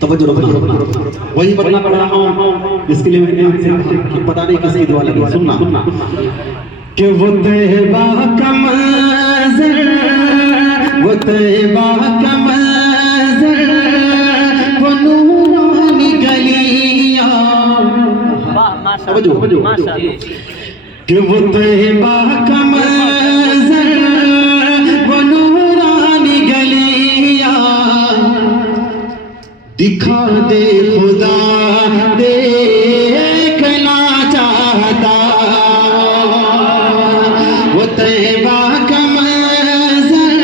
तवज्जो रखना, वही पढ़ना पड़ रहा हूँ जिसके लिए मैंने पता नहीं किसकी दुआ लगी। सुनना कि वो तैबा का मंज़र, वो तैबा का मंज़र, वो नूरानी गलियाँ, कि वो तैबा का मंज़र, वो नूरानी गलियाँ, दिखा दे खुदा देखना चाहता, वो तैबा का मंज़र,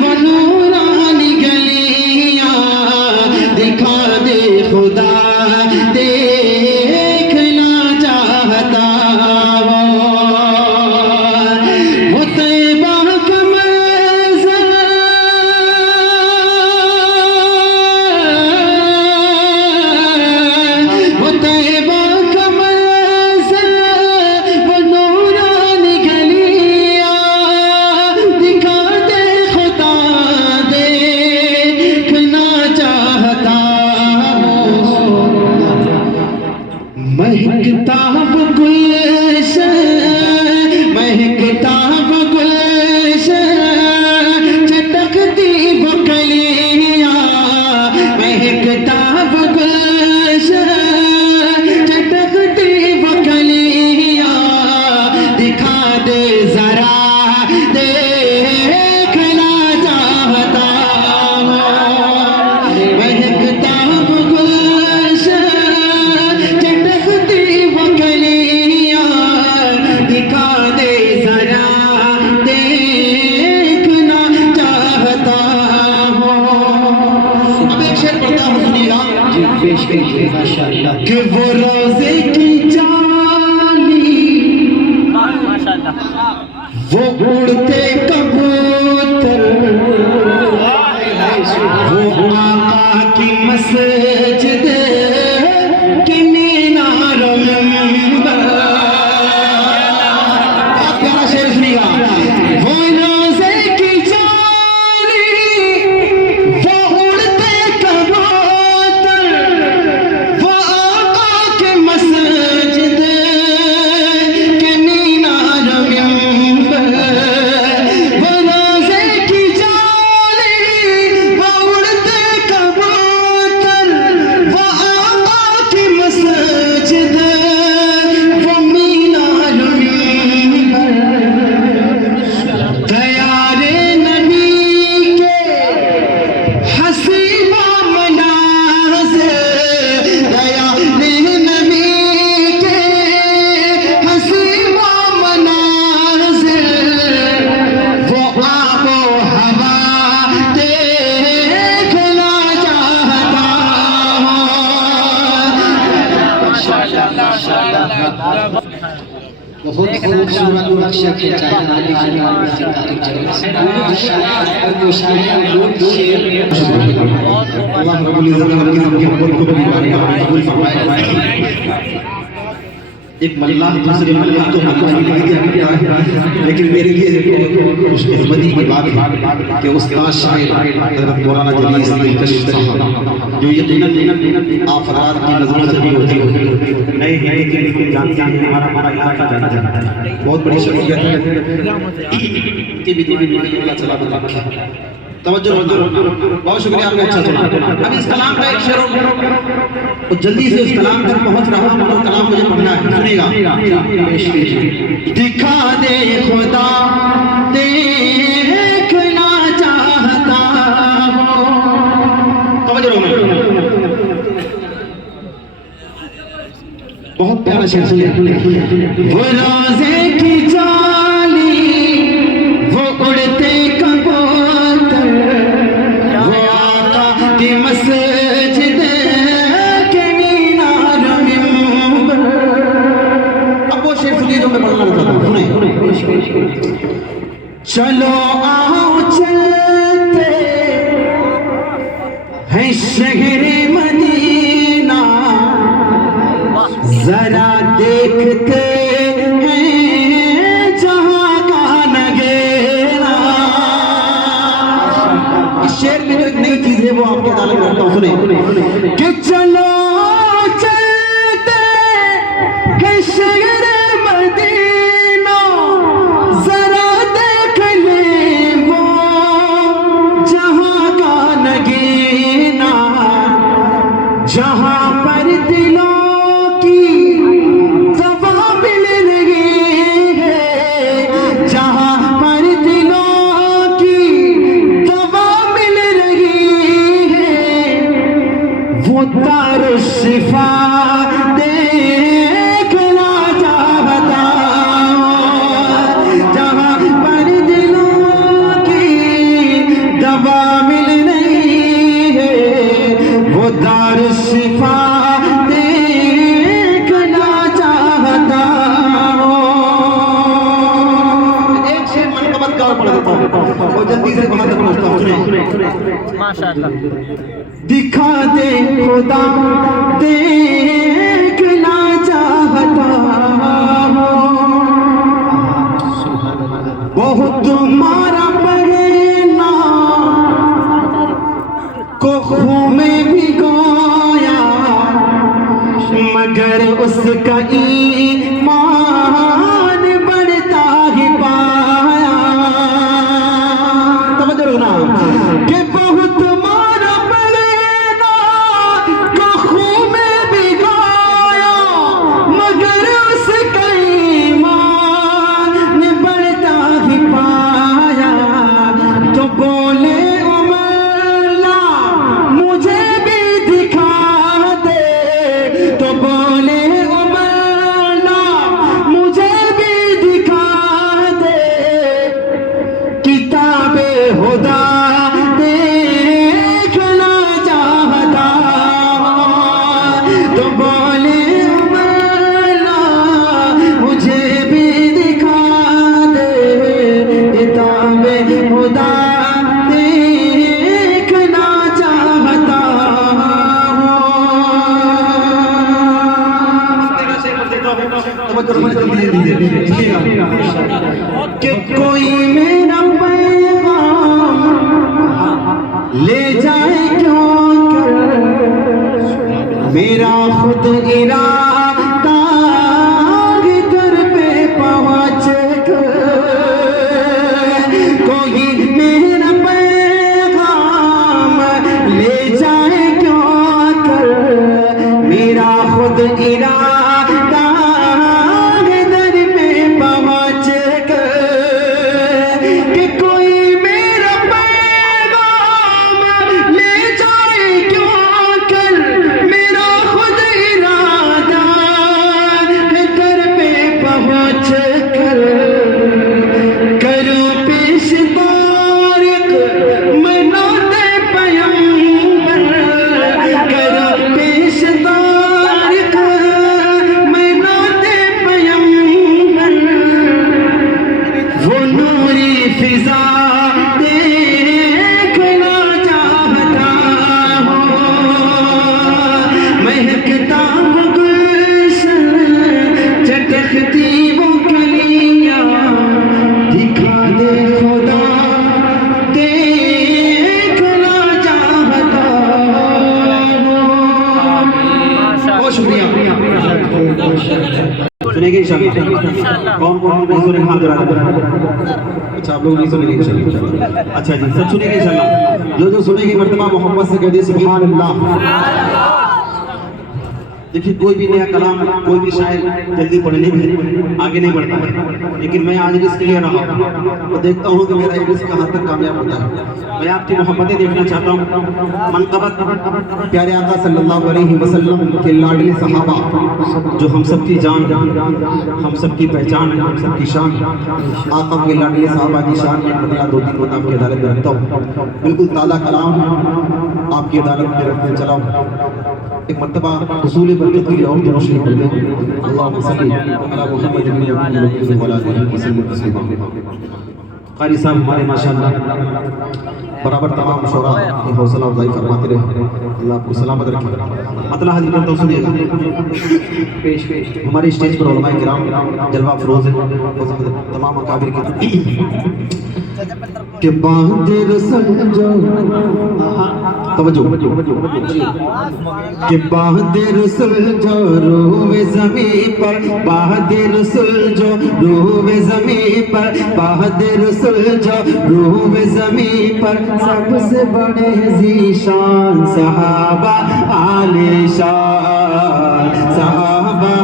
वो नूरानी गलियाँ, दिखा दे खुदा देखना चाहता, वो तैबा का मंज़र, वो तैबा का मंज़र, वो नूरानी गलियाँ, दिखा दे खुदा देखना चाहता, महकता वो गुलशन, महकता वो गुलशन, चटकती वो कलियाँ, महकता वो गुलशन, चटकती वो कलियाँ, दिखा दे जरा देखना चाहता, महकता वो गुलशन, चटकती वो कलियाँ, दिखा दे जरा देखना चाहता हूँ। अब एक शेर पढ़ता हूँ, सुनिएगा जी, पेश कीजिए माशाअल्लाह। कि वो रोज़े की जाली, वो उड़ते कबूतर, वो आका की मस्जिद के मीनारों में, आप प्यारा शेर सुनिएगा। वो रोज़े की जाली, वो उड़ते कबूतर, वो आका के मस्जिद के मीनारों में, वो रोज़े की जाली, वो उड़ते कबूतर, वो आका की मस्जिद, वो मीनारों में, तैयारे नबी के हसीबा मनाज़िर, तैयारे नबी के हसीबा मनाज़िर, वो आबो हवा देखना चाहता हूँ। बहुत खूबसूरत नक्शा खींचा है अली जनाब की कारीगरी से। वो शायरी लोग शेर अल्लाह रब्बुल इज्जत की सबकी मोहब्बत को कबूल फरमाए। एक मल्लाह दूसरे मल्लाह तो लेकिन मेरे लिए खुशकिस्मती की बात है कि उस्ताद शायर हज़रत मौलाना जलीस दिलकश साहब, जो यकीनन आप फरार की नज़रों से भी होती हो नहीं लेकिन जानते हैं हमारा इलाका जाना है, बहुत बड़ी शख्सियत है कि भी अल्लाह चला बता। तवज्जो बहुत शुक्रिया आपने, अच्छा सुना। अब इस कलाम का एक शेर और जल्दी से उस कलाम तक पहुंच रहा हूं, और कलाम मुझे पढ़ना है, सुनिएगा। दिखा दे खुदा देखना चाहता हूं, तवज्जो बहुत प्यारा शेर सुनिए। वो रोज़े की जाली, वो उड़ते कबूतर, वो आका की मस्जिद के मीनारों में। अब वो शेर सुनिए जो मैं पढ़ना चाहता हूँ, सुनिए। चलो आओ चलते हैं शहरे मदीना, जरा देखते हैं जहां का नगेरा। इस शेर में जो एक नई चीज है वो आपके ताला करता हूँ, सुने कि चलो चलते हैं शहर मदीना, जरा देख ले वो जहाँ का नगीना, जहाँ पर दिलों की दवा मिल रही है, जहाँ पर दिलों की दवा मिल रही है, वो तारो शिफा देखना चाहता, जहाँ पर दिलों की दवा मिल रही है, वो तारो शिफा देखना चाहता हूँ। एक शेर मनकबत का और पढ़ देता हूँ और जल्दी से वहां तक पहुंचता हूँ, सुने माशाअल्लाह। दिखा दे खुदा देखना चाहता हूँ, बहुत मारा पहना को खून में भिगोया, मगर उसका ईमान बढ़ता ही पाया। समझ लो ना कि बहुत मारा पड़ेगा को खून में भिगोया, मगर उसका ईमान बढ़ता ही पाया। तो बोले उमला मुझे भी दिखा दे, तो बोले उमला मुझे भी दिखा दे, किताबे हुदा देखना चाहता हूँ। तो बोले उमला मुझे भी दिखा दे, किताबे हुदा देखना चाहता हूँ। कि कोई मेरा पैगाम ले जाए क्यों कर, मेरा खुद इरादा घर पे पहुँच कर, कोई मेरा पैगाम ले जाए क्यों कर, मेरा खुद इरादा घर पे पहुँच कर, कि कोई मेरा पैगाम ले जाए क्यों कर, मेरा खुद इरादा घर पे पहुँच कर, करूँ पेश तारिक मनाते पैगंबर, करूँ पेश तारिक मनाते पैगंबर, वो नूरी फिजा देखना चाहता हूँ, महकता वो गुलशन चटकती वो कलियाँ, दिखा दे खुदा देखना चाहता हूँ। बहुत शुक्रिया। सुनेंगे इंशाअल्लाह। कौन कौन नहीं सुने हाथ जरा। अच्छा आप लोग नहीं सुनेंगे इंशाअल्लाह। अच्छा जी सब सुनेंगे इंशाअल्लाह। जो सुनेंगे मर्तबा मोहम्मद से कह दे सुभान अल्लाह। देखिए कोई भी नया कलाम कोई भी शायर जल्दी पढ़ने में आगे नहीं बढ़ता है, लेकिन मैं आज रिस्क ले रहा हूँ तो देखता हूँ कि मेरा ये रिस्क कहाँ तक कामयाब होता है। मैं आपकी मोहब्बतें देखना चाहता हूँ। मनक़बत प्यारे आका सल्लल्लाहु अलैहि वसल्लम के लाडले सहाबा जो हम सब की जान, हम सब की पहचान है, हम सब की शान, आका के लाडले सहाबा की शान में बदला दो तीन आपकी अदालत में रखता हूँ। बिल्कुल ताज़ा कलाम आपकी अदालत में रखने चला हूँ। एक मर्तबा रसूल बरकत की और रोशनी पड़ गई। अल्लाहुम्मा सल्ली अला मुहम्मद इब्न अब्दुल्लाह व अला आलिहि वसल्लम तस्लीमा। कारी साहब हमारे माशाअल्लाह बराबर तमाम शोरा की हौसला अफजाई फरमाते रहे, अल्लाह आपको सलामत रखे। मतलब हाजिर करता हूँ, सुनिएगा। हमारे स्टेज पर उलमाए किराम जलवा फरोज हैं, तमाम अकाबिर के कि बांधे रसल जो तवज्जो कि बांधे रसल जो रोवे ज़मीं पर, बांधे रसल जो रोवे ज़मीं पर, बांधे रसल जो रोवे ज़मीं पर, सबसे बड़े ज़ीशान सहाबा आलिशान, सहाबा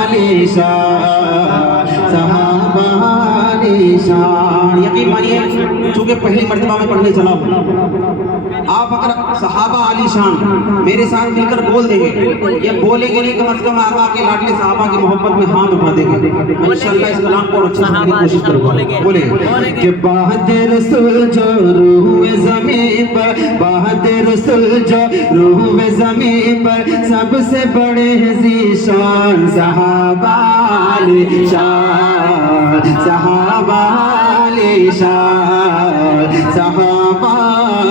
आलिशान, सहाबा आलिशान। यकीन मानिए चूंकि पहली मर्तबा में पढ़ने चला हूँ, आप अगर सहाबा आलिशान मेरे साथ मिलकर बोल देंगे, ये बोलेंगे नहीं कम से कम आका के लाडले सहाबा की मोहब्बत में हाथ उठा देंगे। मैं इंशाअल्लाह इस कलाम को अच्छे से करने की कोशिश करूंगा। बोले कि बाहदे रसूल जो रूह ज़मीं पर, बाहदे रसूल जो रूह ज़मीं पर, सबसे बड़े ज़ीशान सहाबा आलिशान, सहाबा आलिशान, सहाबा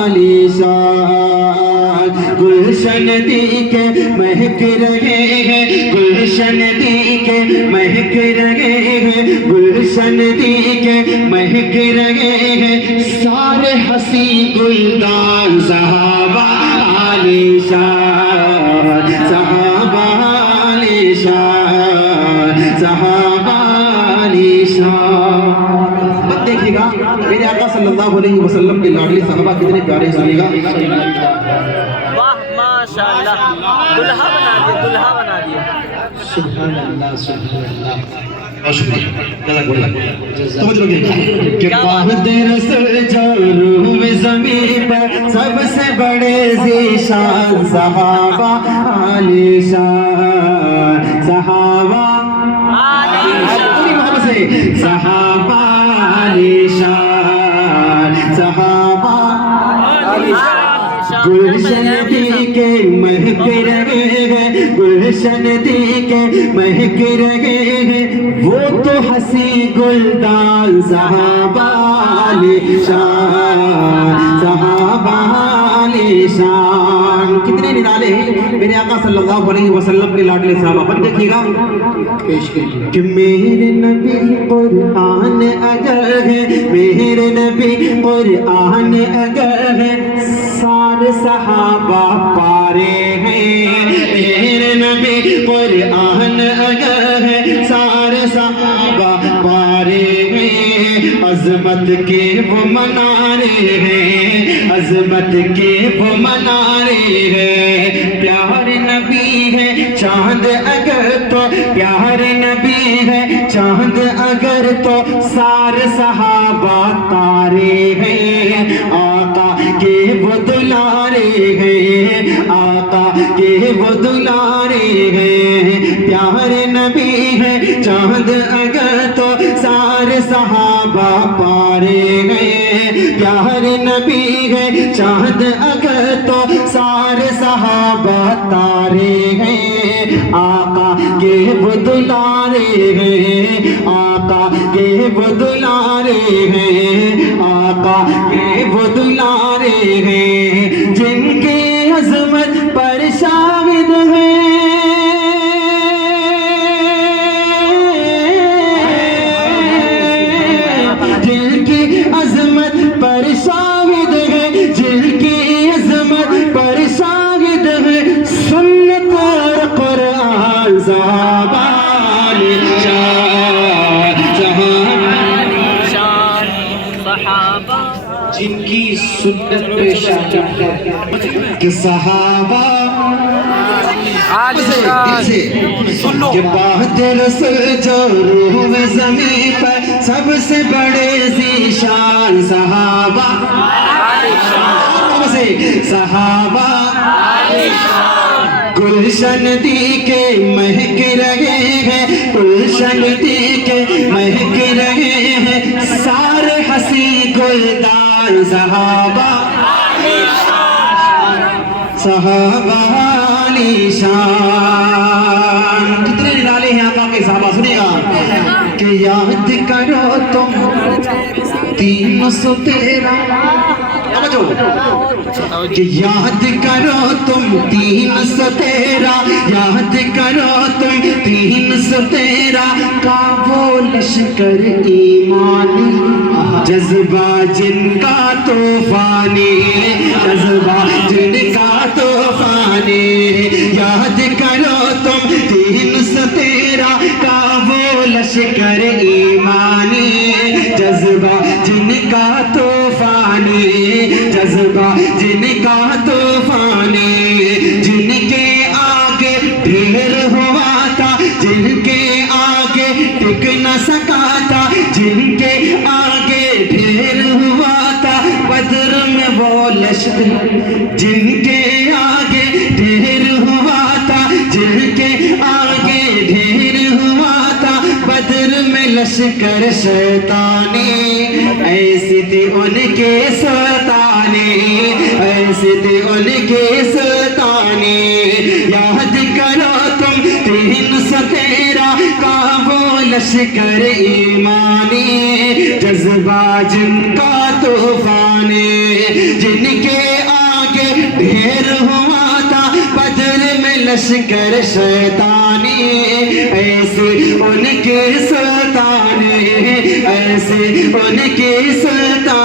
आलिशान। गुलशन दी के महक रहे हैं, गुलशन दी के महक रहे हैं, गुलशन दी के महक रहे हैं, सारे हसी गुलदान सहाबा आलिशान, सहाबा आलिशान, सहाबा आलिशान। देखिएगा मेरे आका सल्लल्लाहु अलैहि वसल्लम के लाडले सहाबा कितने प्यारे, सुनिएगा। वाह माशाअल्लाह, दुल्हा बना दिया, दुल्हा बना दिया। सुभान अल्लाह, सुभान अल्लाह। और शुक्रिया, जज़ाकल्लाह। समझ लोगे कि बाहदे रसूल जो रूह ज़मीं पर, सबसे बड़े ज़ीशान सहाबा आलिशान, सहाबा आलिशान, सहाबा आलिशान, सहाबा आलिशान। गुलशन दी के महक रहे हैं, गुलशन दी के महक रहे हैं, वो तो हंसी गुलदान सहाबा आलिशान, सहाबा आलिशान। कितने निराले हैं मेरे आका सल्लल्लाहु अलैहि वसल्लम के लाडले सहाबा। पर देखिएगा कि मेरे नबी कुरान अगर है, मेरे नबी कुरान अगर है, सारे सहाबा पारे हैं। मेरे नबी कुरान अगर है, सारे सहाबा पारे हैं। अजमत के वो मनारे हैं, अजमत के वो मनारे हैं। प्यारे नबी है चांद अगर तो, प्यारे नबी है चांद अगर तो, सारे सहाबा तारे हैं। आका के वो दुलारे हैं, आका के वो दुलारे हैं। प्यारे नबी है चांद अगर तो, सारे सहाबा पारे हैं। प्यारे नबी है चांद अगर तो, सारे सहाबा तारे हैं। आका के वो दुलारे हैं, आका के वो दुलारे हैं, आका के वो दुलारे हैं, जिनकी अज़मत पर शाहिद है, जिनकी अज़मत पर शाहिद है, जिनकी अज़मत पर शाहिद है। सुन्नत और कुरान सहाबा आलिशान, सहाबा जिनकी सुन्नत पे शाहिद है कि सहाबा कि बाहदे रसूल जो रूह ज़मीं पर, सबसे बड़े ज़ीशान सहाबा आलिशान, सहाबा आलिशान। गुलशन दी के महक रहे हैं, गुलशन दी के महक रहे हैं, सारे हसी गुलदान सहाबा आलिशान, सहाबा आलिशान। कितने निराले हैं आका के सहाबा, सुनिएगा कि याद करो तुम 313 कि याद करो तुम 313, याद करो तुम 313 का वो लश्कर ईमानी, जज्बा जिनका तूफानी, जज्बा जिनका तूफानी। याद करो तुम 313 का वो लश्कर ईमानी, जज्बा जिनका तूफानी, जज्बा जिनका तूफानी। जिनके आगे ढेर हुआ था, जिनके आगे टिक न सका था, जिनके आगे ढेर हुआ था बद्र में वो लश्कर, जिनके आगे ढेर हुआ था, जिनके आगे ढेर हुआ था बद्र में लश्कर शैतानी। ऐसी थी उनके सताने, ऐसी थी उनके सताने। याद करो तुम 313 का वो लश्कर ईमानी, जज्बा जिनका तूफानी। जिनके आगे ढेर हुआ था बद्र में लश्कर शैतानी, ऐसे उनके सताने, ऐसे उनके सताने।